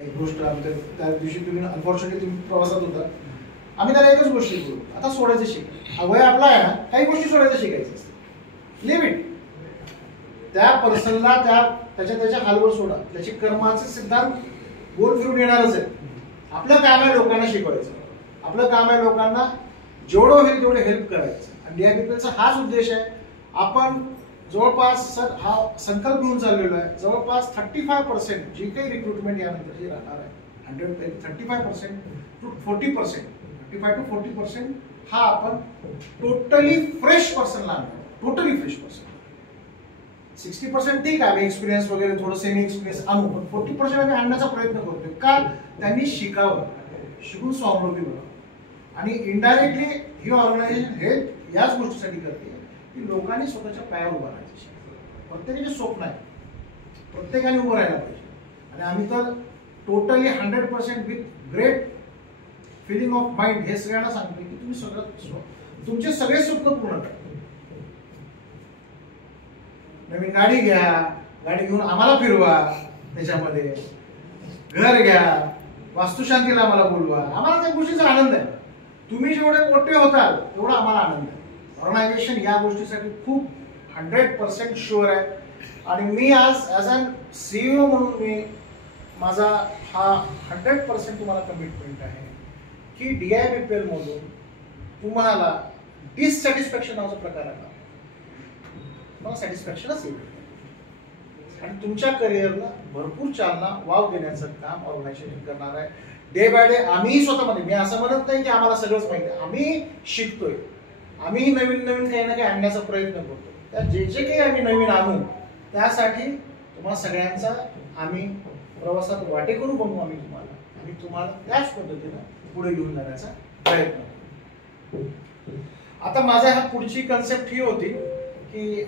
एक गोष्ट आमच्या त्या दिवशी तुम्ही अनफॉर्च्युनेटली तुम्ही प्रवासात होता, आम्ही त्याला एकच गोष्ट शिकलो, आता सोडायचं शिक. वय आपला आहे ना, काही गोष्टी सोडायचं शिकायचं असतं. Leave it. त्या पर्सनला त्याच्या हालवर सोडा. त्याची कर्माचे सिद्धांत गोल फिरून येणारच आहे. आपलं काम आहे लोकांना शिकवायचं, आपलं काम आहे लोकांना जेवढं होईल तेवढे हेल्प करायचं. आणि DIBPLचा हाच उद्देश आहे. आपण जवळपास सर हा संकल्प घेऊन चाललेलो आहे. जवळपास 35% जी काही रिक्रुटमेंट यानंतरची राहणार आहे, 35% टू 40%, 35 to 40% हा आपण टोटली फ्रेश पर्सनला आणणार. Totally fresh person. 60% ठीक आहे, आम्ही एक्सपिरियन्स वगैरे थोडं सेमी एक्सपिरियन्स आणू, पण 40% आम्ही आणण्याचा प्रयत्न करतोय. का? त्यांनी शिकावं, शिकून स्वावलंबी बनावं. आणि इनडायरेक्टली ही ऑर्गनायझेशन हे याच गोष्टीसाठी करते की लोकांनी स्वतःच्या पायावर उभं राहायचं. प्रत्येकाचे स्वप्न आहे, प्रत्येकाने उभं राहायला पाहिजे. आणि आम्ही तर totally 100% with great feeling of mind हे सगळ्यांना सांगतोय की तुम्ही सगळं तुमचे सगळे स्वप्न पूर्ण करा. नवीन गाडी घ्या, गाडी घेऊन आम्हाला फिरवा, त्याच्यामध्ये घर घ्या, वास्तुशांतीला आम्हाला बोलवा. आम्हाला त्या गोष्टीचा आनंद आहे. तुम्ही जेवढे मोठे होताल तेवढा आम्हाला आनंद आहे. ऑर्गनायझेशन या गोष्टीसाठी खूप 100% शुअर आहे. आणि मी आज ॲज अन CEO म्हणून मी माझा हा 100% तुम्हाला कमिटमेंट आहे की DIBPL मधून तुम्हाला डिससॅटिस्फॅक्शन नावाचा प्रकार आहे, मला सॅटिस्फॅक्शनच येईल. आणि तुमच्या करिअरला भरपूर चालना वाव देण्याचं काम ऑर्गनायझेशन करणार आहे. डे बाय डे आम्ही स्वतःमध्ये, मी असं म्हणत नाही की आम्हाला सगळंच माहिती आहे, आम्ही शिकतोय. आम्ही नवीन नवीन काही ना काही आणण्याचा प्रयत्न करतो. त्या जे काही आम्ही नवीन आणू त्यासाठी तुम्हाला सगळ्यांचा आम्ही प्रवासात वाटेकरू बनवू. आम्ही तुम्हाला त्याच पद्धतीनं पुढे घेऊन जाण्याचा प्रयत्न. आता माझा हा पुढची कन्सेप्ट ही होती की